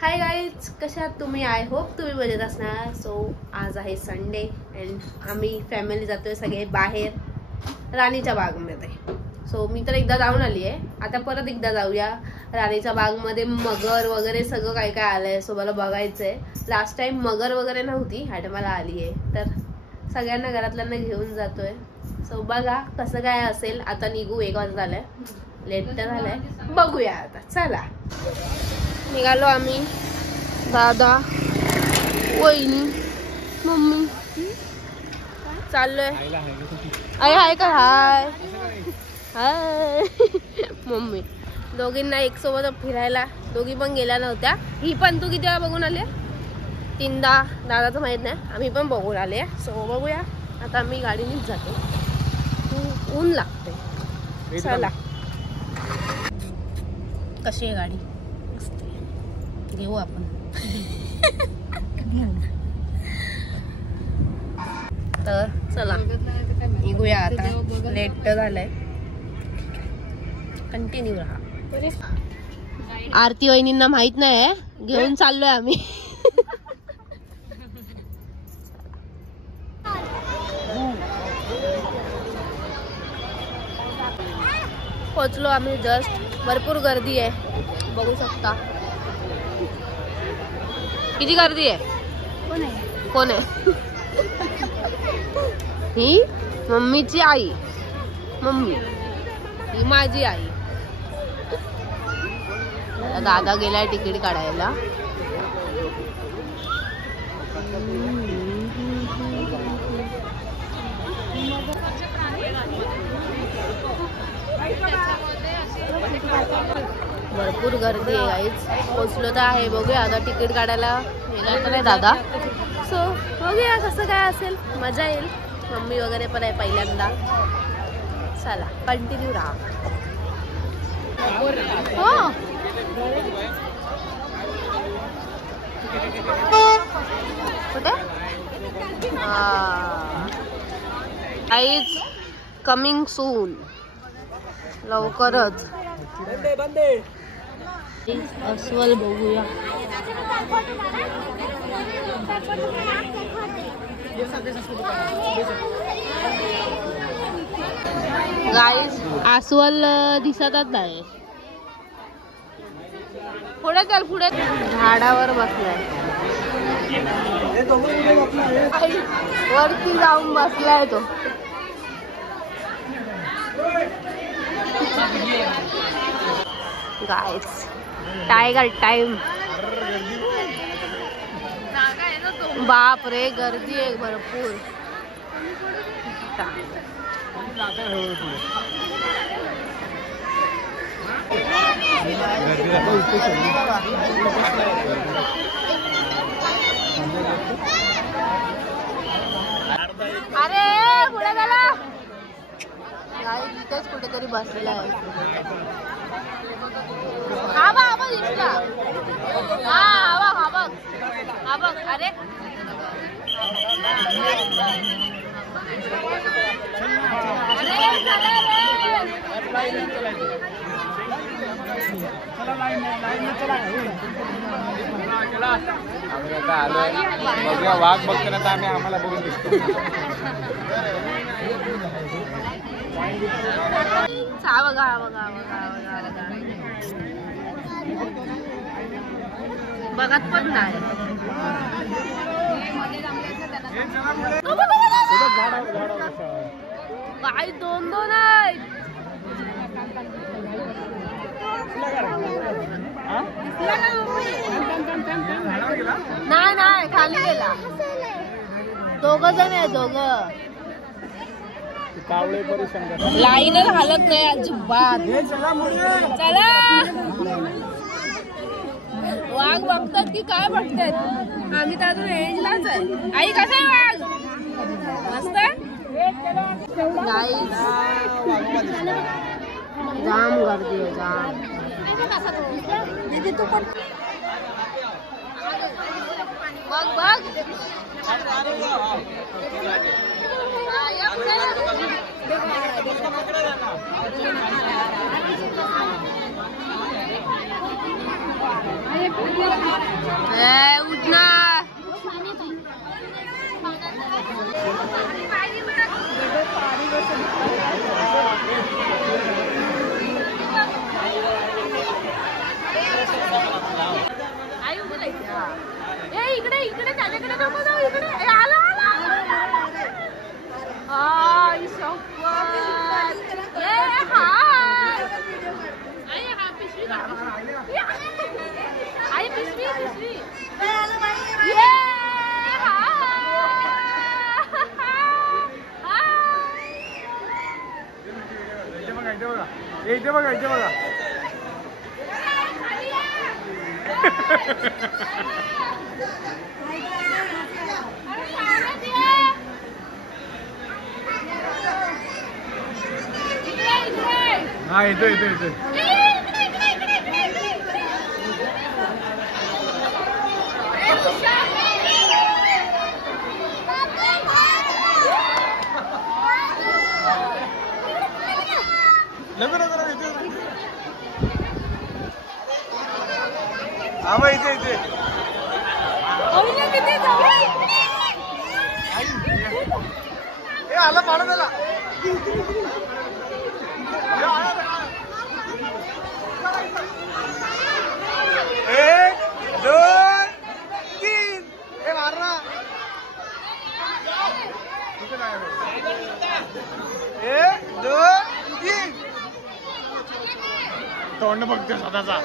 Hi guys, कशा आहात तुम्ही? आय होप तुम्ही मजेत असणार. सो आज आहे संडे अँड आम्ही फॅमिली जातोय सगळे बाहेर राणीच्या बागमध्ये. सो मी तर एकदा जाऊन आली आहे, आता परत एकदा जाऊया राणीच्या बागमध्ये. मगर वगैरे सगळं काय काय आलंय, सो मला बघायचंय. लास्ट टाइम मगर वगैरे नव्हती, ह्या टायमाला आली आहे. तर सगळ्यांना घरातल्यांना घेऊन जातोय. सो बघा कसं काय असेल. आता निघू, 1 वाजता झालंय, लेट तर झालंय, बघूया आता. चला निघालो आम्ही, दादा, वहिनी, मम्मी, चाललोय. आई हाय का? हाय हाय मम्मी. दोघींना एक सोबत फिरायला, दोघी पण गेल्या नव्हत्या. ही पण, तू किती वेळा बघून आले? 3दा. दादाचं माहित नाही, आम्ही पण बघून आले. सो बघूया आता. आम्ही गाडीनेच जातो, ऊन लागते. चला. कशी आहे गाडी? घेऊ आपण. तर चला निघूया आता, लेट तर झालंय. कंटिन्यू राहा. आरती वहिनींना माहित नाही, घेऊन चाललोय आम्ही. पोचलो आम्ही जस्ट. भरपूर गर्दी आहे, बघू शकता. किती गर्दी आहे? कोण आहे? ही मम्मीची आई. मम्मी ही माझी आई. दादा गेलाय तिकीट काढायला. भरपूर गर्दी आहे गाईज. पोचलो तर आहे, बघूया आता. तिकीट काढायला गेला तर आहे दादा. सो बघूया कसं काय असेल, मजा येईल. मम्मी वगैरे पण आहे पहिल्यांदा. चला कंटिन्यू राहा. हो कुठे? गाईज कमिंग सून, लवकरच. अस्वल बघूया. गाईज अस्वल दिसतच नाही. पुढे चल, पुढे. झाडावर बसलाय, वरती जाऊन बसलाय तो. Guys tiger time. बाप रे, गर्दी आहे भरपूर. अरे पुढे गेला. गाईज इथेच कुठेतरी बसलेला आहे. हा बघ, हा बघ दिसला. हा बघ. अरे वाघ बघतो ना, तर आम्ही आम्हाला बघून दिसतो. बघत पण नाही. काय 2-2 आहेत. नाही खाली गेला. 2 जण आहे, 2. लाईनच हालत नाही अजिबात. चला. वाघ बघतात की काय बघतात? आम्ही तर अजून एंडलाच आहे. आई कसं आहे वाघ? मस्त आहे. जाम गर्दी आहे, जाम. बघ उठना इकडे इकडे त्याच्याकडे नको जाऊ इकडे आलो आई पिशवी पिशवी इथे बघा इथे बघा हा इथे इथे इथे आवा इथे इथे आला पाडा त्याला एक दोन तीन हे मारना एक दोन तीन तोंड बघतो स्वतःचा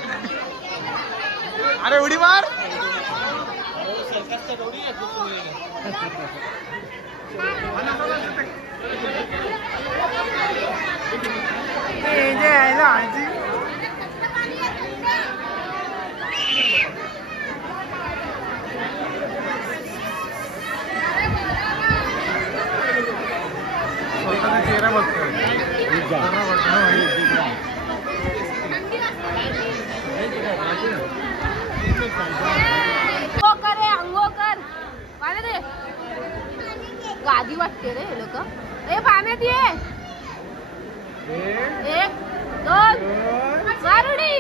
अरे उडी मार आजी चेहरा बघतोय अंगो कर पाण्यात दे गादी वाटते रे हे लोक ए पाण्यात ये एक दोन मार उडी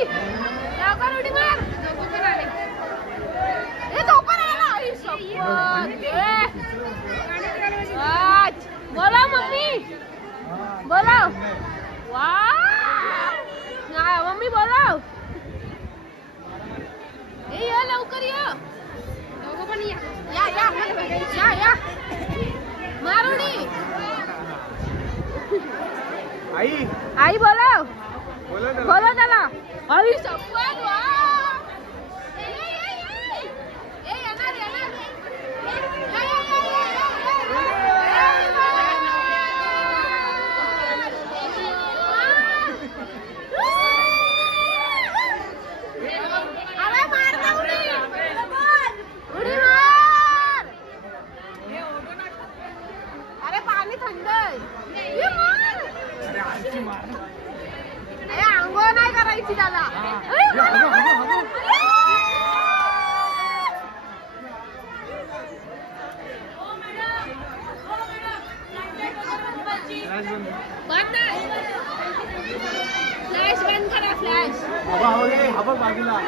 लवकर उडी मार तो पण आला बोला मम्मी बोला वा मम्मी बोला ये लवकर या मारुडी आई बोलाव बोला त्याला आई शपथ वा अंघोळ नाही करायची त्याला फ्लॅश बंद करा फ्लॅश बाजूला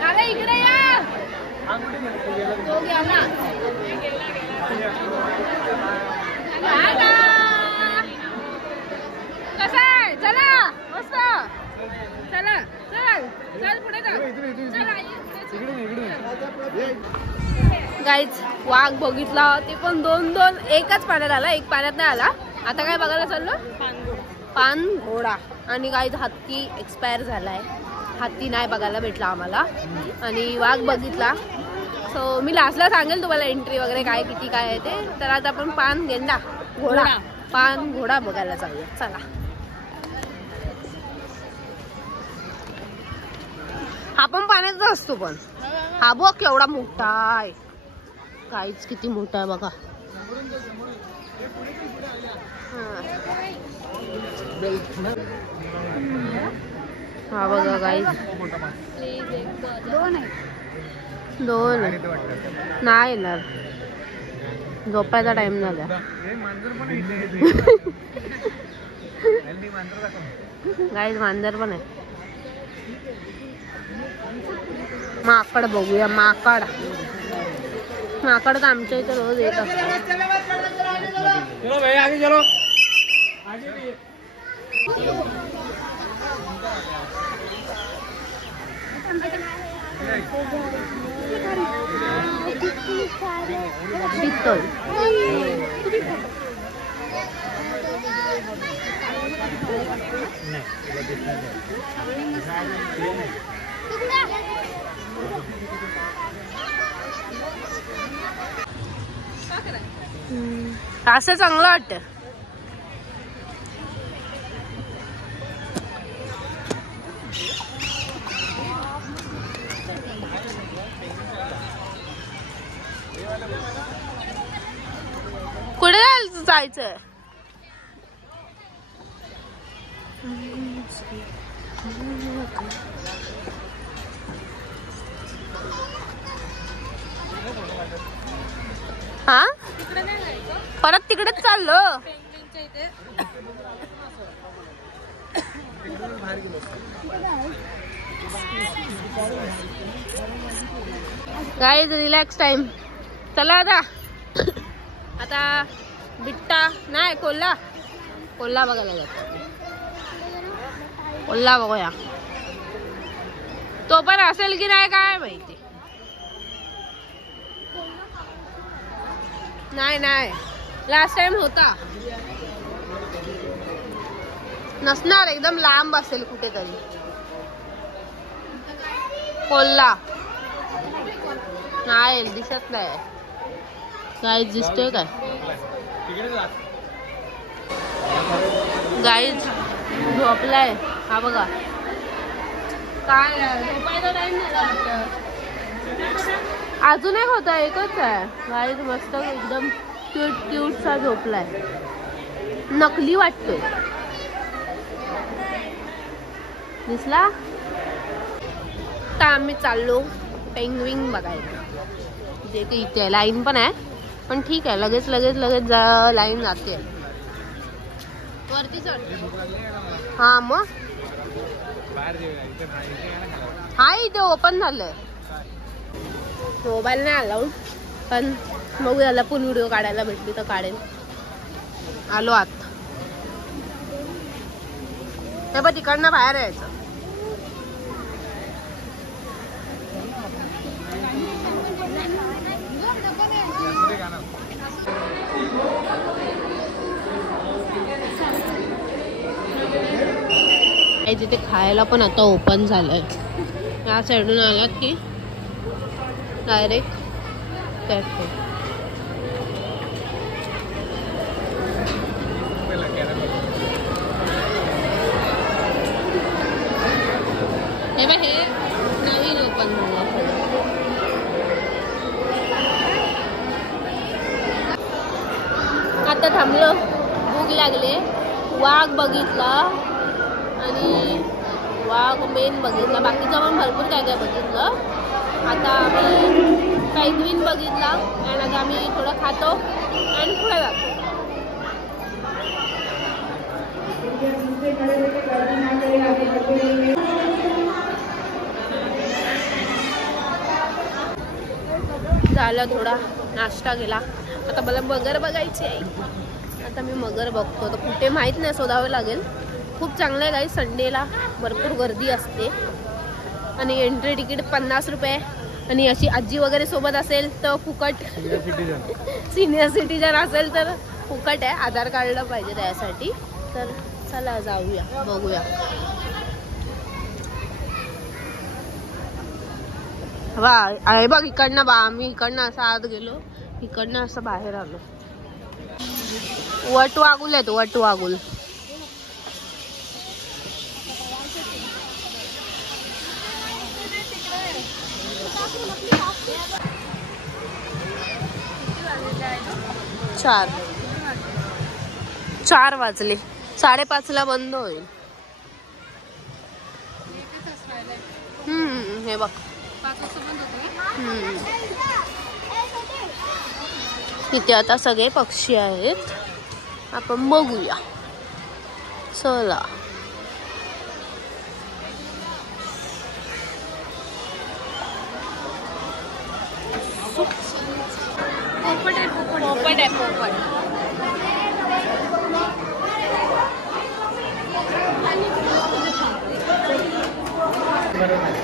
अरे इकडे या तो गया ना कसा आहे चला मस्त चला चल चल पुढे गाईज वाघ बघितला ते पण दोन एकच पाण्यात आला एक पाण्यात नाही आला आता काय बघायला चाललो पान घोडा आणि गाईज हत्ती एक्सपायर झालाय हत्ती नाही बघायला भेटला आम्हाला आणि वाघ बघितला सो मी लास्टला सांगेल तुम्हाला एंट्री वगैरे काय किती काय आहे ते. तर आता आपण पान गेंडा घोडा पान घोडा बघायला जाऊया. चला. हा पण पाण्याचा असतो पण हा बघ केवढा मोठा आहे. काहीच किती मोठा आहे बघा. हा बघा गाईज. दोन नाही येणार. झोपायचा टाइम झाला. गाईज मांजर पण आहे. माकड बघूया. माकड तर आमच्या इथे रोज येत असतात. पित्तल असं चांगलं वाटतं. कुठे जायचं? हा परत तिकडेच चाललो. Guys relax time. चला आता बिट्टा नाही कोल्हा बघायला जातो. कोल्हा बघूया. तो पण असेल की नाही काय माहिती. नाही लास्ट टाइम होता. नसणार. एकदम लांब असेल कुठेतरी. कोल्हा नाही दिसत नाही. गाईज दिसतोय काय? गाईज झोपलाय. हा बघा काय झोपायचा टाइम झाला वाटतं. अजून एक होता. एकच आहे. गाईज मस्त एकदम क्यूट सा झोपलाय. नकली वाटतोय. दिसला. आता आम्ही चाललो पेंग्विन बघायला. जे की इथे लाईन पण आहे पण ठीक आहे. लगेच लाईन जाते. वरती चढ. हा मग हा इथे ओपन झालंय. मोबाईल नाही अलाउड पण बघू याला फुल व्हिडिओ काढायला भेटली तर काढेल. आलो आत. हे पण तिकडनं बाहेर यायचं. जिथे खायला पण आता ओपन झालंय. या साईडून आलात की डायरेक्ट कॅफे. हे बघ हे नवीन ओपन झालं. आता थांबलो. भूक लागले. वाघ बघितला आणि वाघ मेन बघितला. बाकीचं पण भरपूर काय बघितलं. आता आम्ही पेंग्विन बघितला आणि आता आम्ही थोडं खातो आणि पुढे जातो. झालं थोडा नाश्ता केला. आता मला मगर बघायची आहे. आता मी मगर बघतो. तर कुठे माहीत नाही. शोधावं लागेल. खूप चांगलं आहे गाईस. संडेला भरपूर गर्दी असते आणि एंट्री तिकीट 50 रुपये. आणि अशी आजी वगैरे सोबत असेल तर फुकट. सिनियर सिटीजन असेल तर फुकट आहे. आधार काढलं पाहिजे त्यासाठी. तर चला जाऊया बघूया. वा आहे बघ इकडनं बा आम्ही इकडनं असं आत गेलो इकडनं असं बाहेर आलो. वट वागुल आहे तो वट वागुल. चार वाजले 5:30 बंद होईल. हे बघ तिथे आता सगळे पक्षी आहेत. आपण बघूया चला. पोपट आहे पोपट.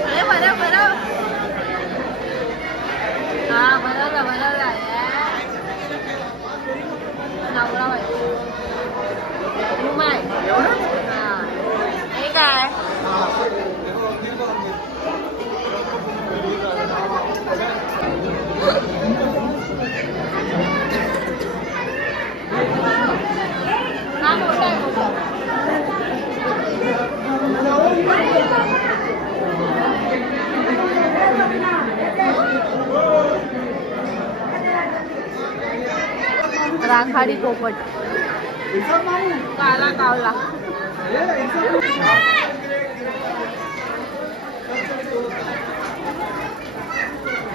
अरे बरं बरं हा बरं नवरा हे काय हा मोठा आहे मोठा. राखाडी पोपट काला कावला.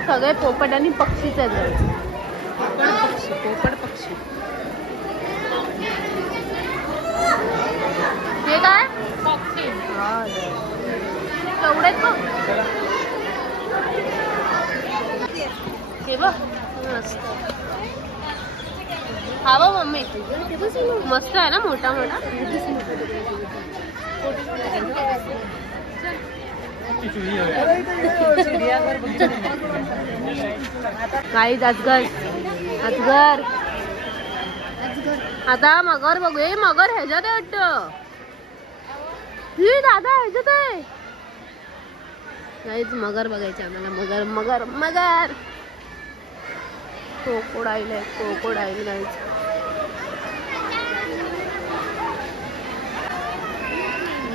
सगळे पोपट आणि पक्षीच आहेत. पोपट पक्षी हे काय पक्षी तेवढेच बघ. हे बघ हा बघ मम्मी मस्त आहे ना मोठा मोठा. गाईज अजगर अजगर आता मगर बघू. हे मगर ह्याच्यात आहे वाटतं. ही दादा ह्याच्यात आहे. गाईज मगर बघायचे आम्हाला. मगर मगर मगर क्रोकोडाईल आहे क्रोकोडाईल गाईज.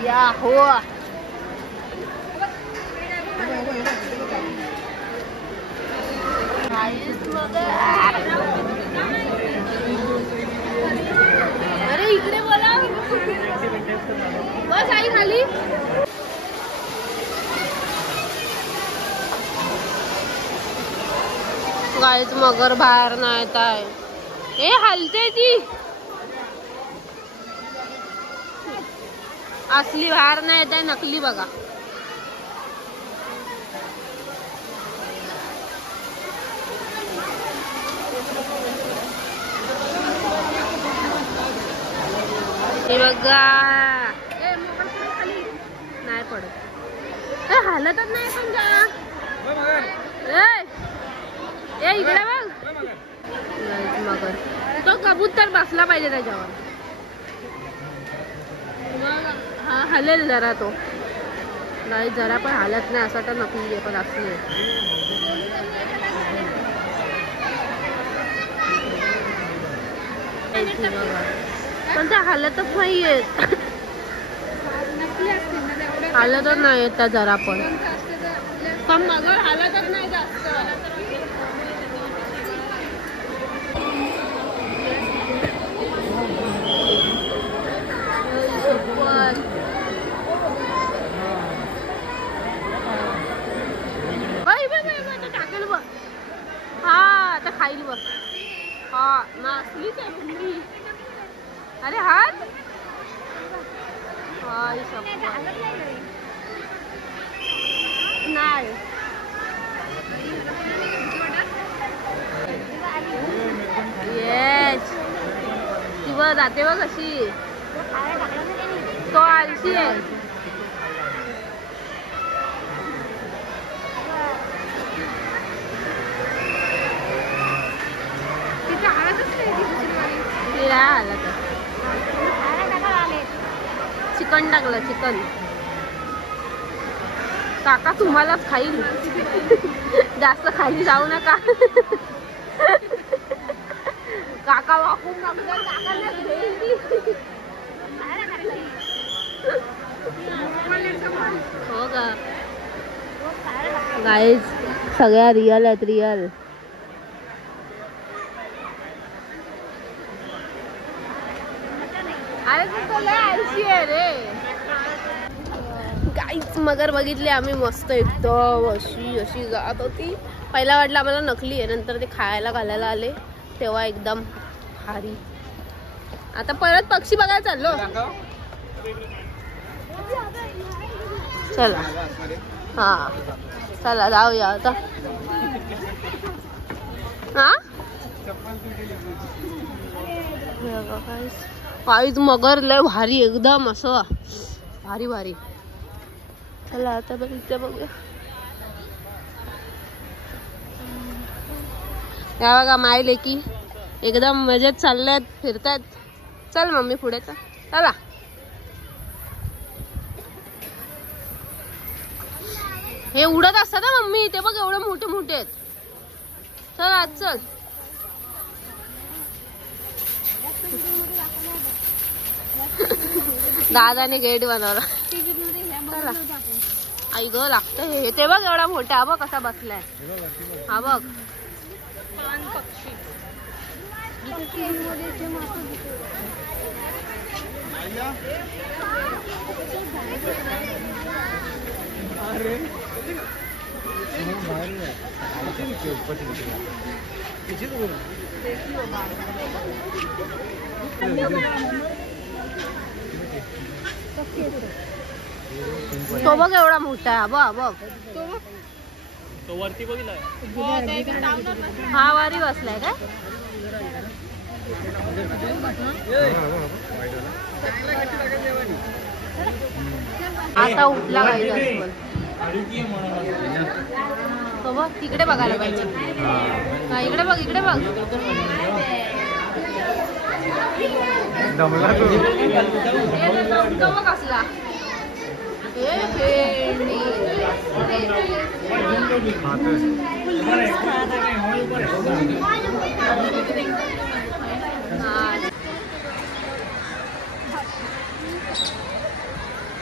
या हो अरे इकडे बोला बस आई खाली. गाईच मगर बाहेर नाही येत आहे. हे हलते ती असली बाहेर नाही येत आहे. नकली बघा. हे बघा नाही पडत. हालतच नाही समजा. ए इकडे बघ मगर. तो कबूतर बसला पाहिजे त्याच्यावर. हा हलेल जरा तो नाही जरा पण हालत नाही. असा तर नकली आहे पण असली पण त्या हालतच नाहीये. हालतच नाही त्या जरा पण मगर हालतच नाही जास्त. टाकेल बघ. हा आता खाईल बघ. हा नासलीच आहे मुलगी. अरे हात नाही येस ती बघ जाते बघ कशी. तो आळशी आहे. चिकन टाकलं चिकन. काका तुम्हालाच खाईल. जास्त खाली जाऊ नका. काका वाकून हो का गाईज, सगळ्या रिअल आहेत, रिअल. अरे रे गाईज, मगर बघितली आम्ही मस्त एकदम अशी अशी जात होती. पहिला वाटलं आम्हाला नकली आहे, नंतर ते खायला घालायला आले तेव्हा एकदम भारी. आता परत पक्षी बघायला चाललो. चला हा चला जाऊया आता. हा काहीच मगर लय भारी एकदम असं भारी भारी. चला आता बघ इथे बघूया. या बघा माय लेकी एकदम मजेत चालल्यात, फिरतात. चल मम्मी पुढे चल. चला हे उडत असतात ना मम्मी, ते बघ एवढे मोठे मोठे आहेत. चल आज चल. दादाने गेट बनवला. चला आई ग लागतं हे. ते बघ एवढा मोठा. हा बघ कसा बसलाय. हा बघ तो बघ एवढा मोठा आहे. बघ बघ तो वरती बघितला. हा वारी बसलाय काय. आता उठला पाहिजे. तो बघ तिकडे बघायला पाहिजे. हा इकडे बघ, इकडे बघ. तो बघ असला.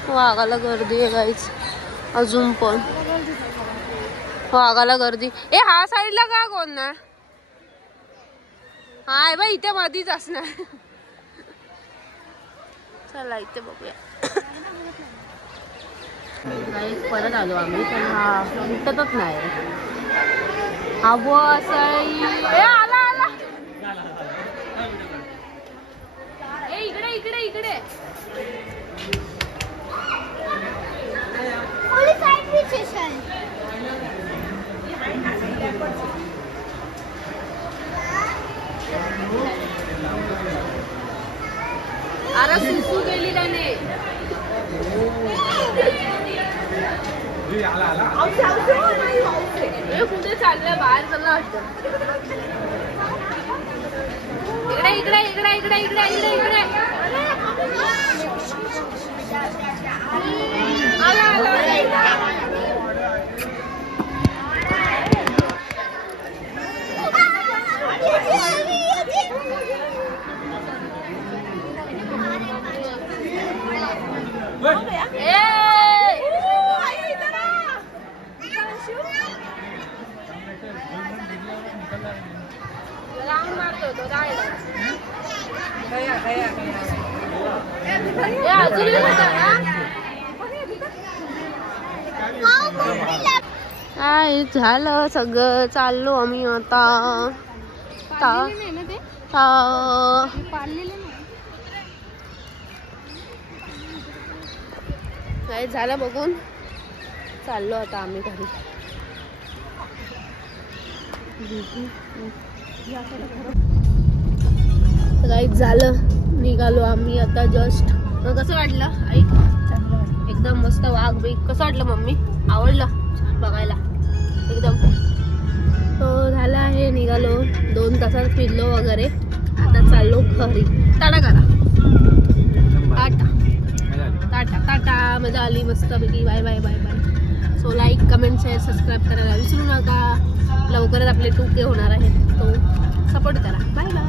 वाघाला गर्दी आहे गाईच अजून पण. वाघाला गर्दी. ए हा साईडला का कोण ना. हाय बाई इथे मधीच असणार. चला इथे बघूया. परत आलो आम्ही पण हा उठतच नाही. आला आला. ए इकडे इकडे इकडे. अरे सुसू गेली त्याने. कुठे चाललंय बाहेर चाललं वाटतं. इकडे इकडे इकडे इकडे इकडे इकडे इकडे. आला आला. काय झालं सगळं. चाललो आम्ही आता. काय झालं बघून चाललो आता आम्ही घरी. काय झालं निघालो आम्ही आता जस्ट. कसं वाटलं आई. एकदम मस्त. वाघ बी कसं वाटलं मम्मी. आवडलं बघायला एकदम. तो झाला आहे. निघालो 2 तासात फिरलो वगैरे. आता चाललो घरी. टाटा करा. टाटा टाटा टाटा. मजा आली मस्त पैकी. Bye bye bye bye. So like comment share subscribe करायला विसरू नका. लवकरच आपले 2K होणार आहेत, तो सपोर्ट करा. Bye bye.